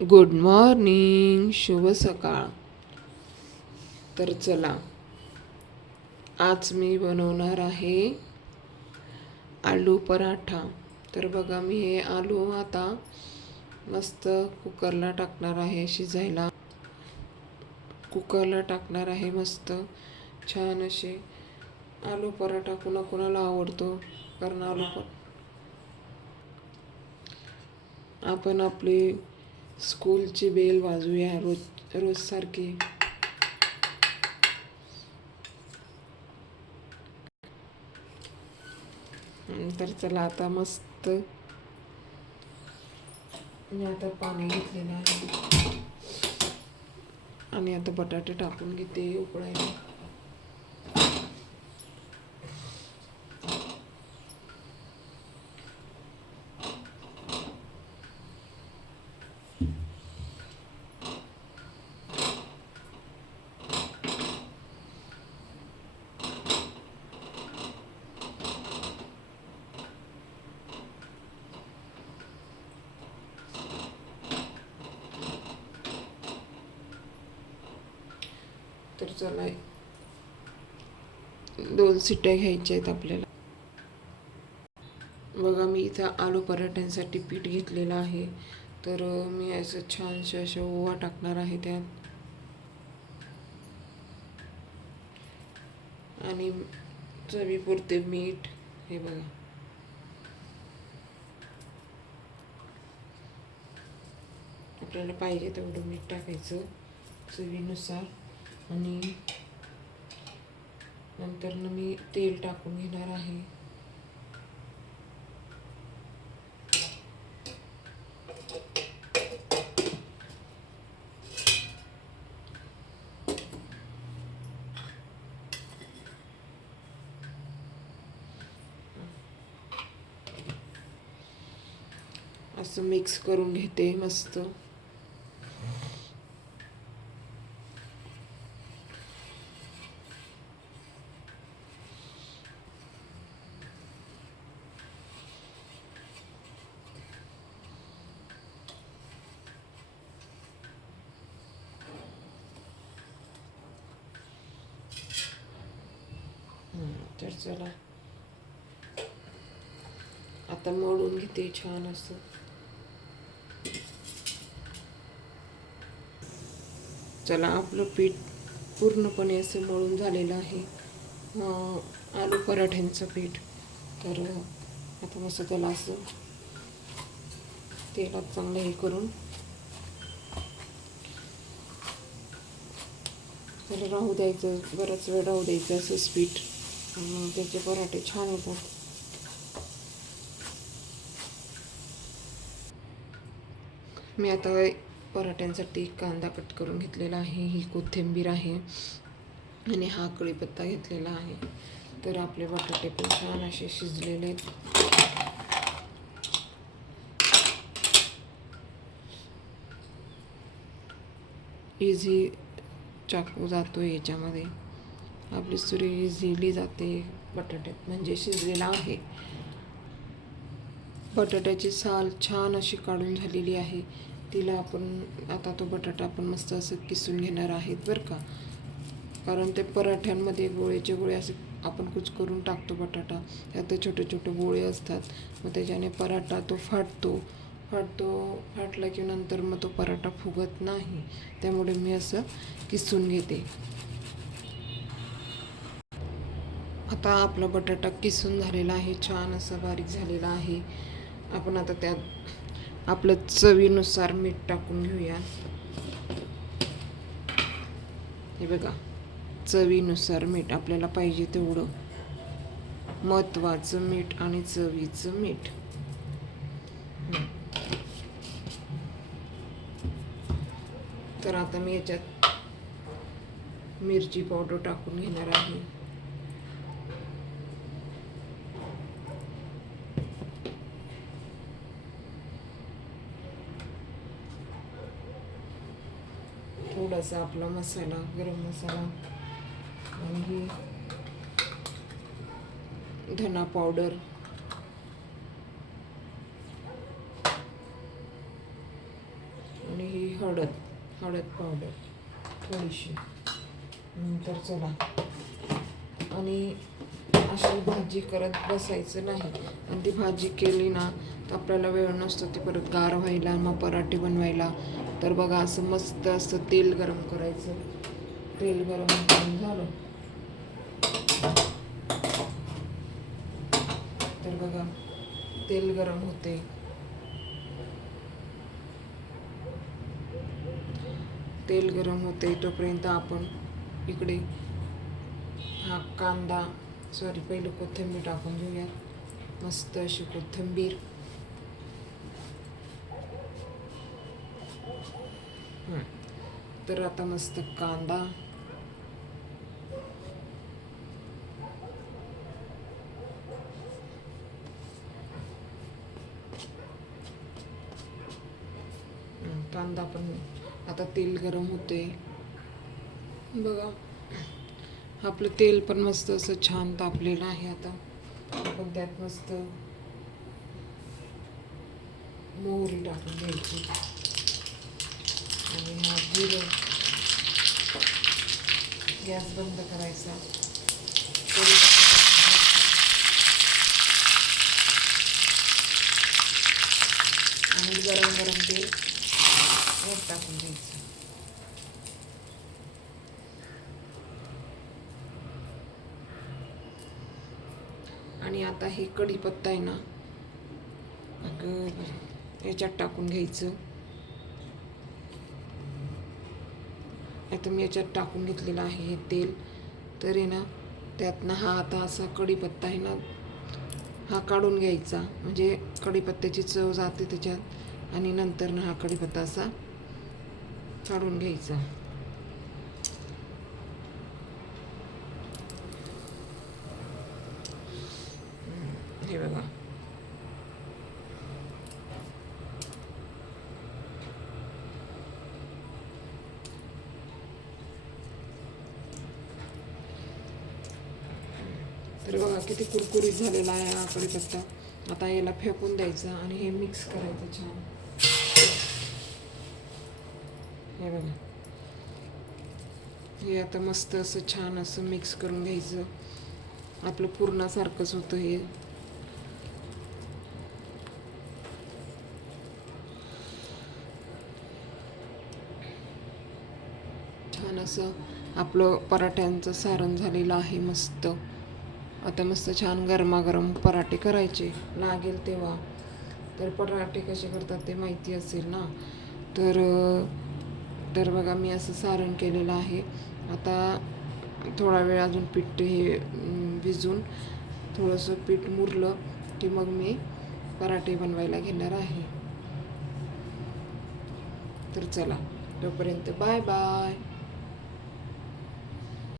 Good morning, शुभ सकाळ. तर चला, आज मी बनवणार आहे आलू पराठा. तर बघा, मी हे आलू आता मस्त कुकरला टाकणार आहे शिजायला. कुकरला टाकणार आहे. मस्त छान असे आलू पराठा कोणाकोणाला आवडतो, कारण आपण आपली स्कूलची बेल वाजवूया रोज सारखी. तर चला, आता मस्त मी आता पाणी घेतलेलं आहे आणि आता बटाटे टाकून घेते उकळायला. तर चला, 2 शिट्ट्या घ्यायच्या आहेत आपल्याला. बघा, मी इथं आलू पराठ्यांसाठी पीठ घेतलेलं आहे. तर मी असं छानसे असे ओवा टाकणार आहे त्यात, आणि चवीपुरते मीठ. हे बघा, आपल्याला पाहिजे तेवढं मीठ टाकायचं चवीनुसार. आणि नंतर मी तेल टाकून घेणार आहे. असं मिक्स करून घेते मस्त. तर चला, आता मळून घेते छान असं. चला, आपलं पीठ पूर्णपणे असं मळून झालेलं आहे, आलू पराठ्यांचं पीठ. तर आता मस्त त्याला असं तेलात चांगलं हे करून त्याला राहू द्यायचं, बराच वेळ राहू द्यायचं असंच पीठ. त्याचे पराठे छान होतात. मी आता पराठ्यांसाठी कांदा कट करून घेतलेला आहे, ही कोथिंबीर आहे, आणि हा कढीपत्ता घेतलेला आहे. तर आपले बटाटे पण छान असे शिजलेले आहेत. इझी चाकू जातो याच्यामध्ये, आपली सुरी इझिली जाते बटाट्यात, म्हणजे शिजलेला आहे. बटाट्याची साल छान अशी काढून झालेली आहे. तिला आपण आता तो बटाटा आपण मस्त असं किसून घेणार आहेत बरं का, कारण ते पराठ्यांमध्ये गोळेचे गोळे असे आपण कुच करून टाकतो बटाटा, त्यात छोटे छोटे गोळे असतात. मग त्याच्याने पराठा तो फाटला की नंतर मग तो पराठा फुगत नाही. त्यामुळे मी असं किसून घेते. आता आपला बटाटा किसून झालेला आहे, छान असं बारीक झालेला आहे. आपण आता त्यात आपलं चवीनुसार मीठ टाकून घेऊया. हे बघा, चवीनुसार मीठ आपल्याला पाहिजे तेवढं, महत्त्वाचं मीठ आणि चवीचं मीठ. तर आता मी याच्यात मिरची पावडर टाकून घेणार आहे. थोडासा आपला मसाला, गरम मसाला, आणि धना पावडर, आणि ही हळद पावडर थोडीशी. नंतर चला, आणि अशी भाजी करत बसायचं नाही. आणि ती भाजी केली ना तर आपल्याला वेळ नसतो ती परत गार व्हायला, मग पराठे बनवायला. तर बघा, असं मस्त असं तेल गरम करायचं. तेल गरम करून झालं तर बघा, तेल गरम होते. तेल गरम होते तोपर्यंत आपण इकडे हा कांदा, पहिलं कोथिंबीर टाकून घेऊया. मस्त अशी कोथिंबीर. तर आता मस्त कांदा, कांदा पण आता तेल गरम होते बघा. आपलं तेल पण मस्त असं छान तापलेलं आहे. आता आपण त्यात मस्त मोहरी टाकून घ्यायची आणि हा जिरं. गॅस बंद करायचा. आणि गरम गरम तेल टाकून घ्यायचं. आणि आता हे कढीपत्ता आहे ना, याच्यात टाकून घ्यायचं. आता मी याच्यात टाकून घेतलेलं आहे हे तेल. तर आहे ना, त्यातनं हा आता असा कढीपत्ता आहे ना, हा काढून घ्यायचा. म्हणजे कढीपत्त्याची चव जाते त्याच्यात. आणि नंतर ना हा कढीपत्ता असा काढून घ्यायचा. हे बघा, तर बघा किती कुरकुरीत झालेला आहे हा कढीपत्ता. आता याला फेकून द्यायचा आणि हे मिक्स करायचं छान. हे बघा, हे आता मस्त असं छान असं मिक्स करून घ्यायचं. आपलं पुरणासारखंच होतं हे. छान असं आपलं पराठ्यांचं सारण झालेलं आहे मस्त. आता मस्त छान गरमागरम पराठे करायचे लागेल तेव्हा. तर पराठे कसे करतात ते माहिती असेल ना. तर बघा, मी असं सारण केलेलं आहे. आता थोडा वेळ अजून पीठ हे भिजून थोडंसं पीठ मुरलं की मग मी पराठे बनवायला घेणार आहे. तर चला, तोपर्यंत बाय बाय.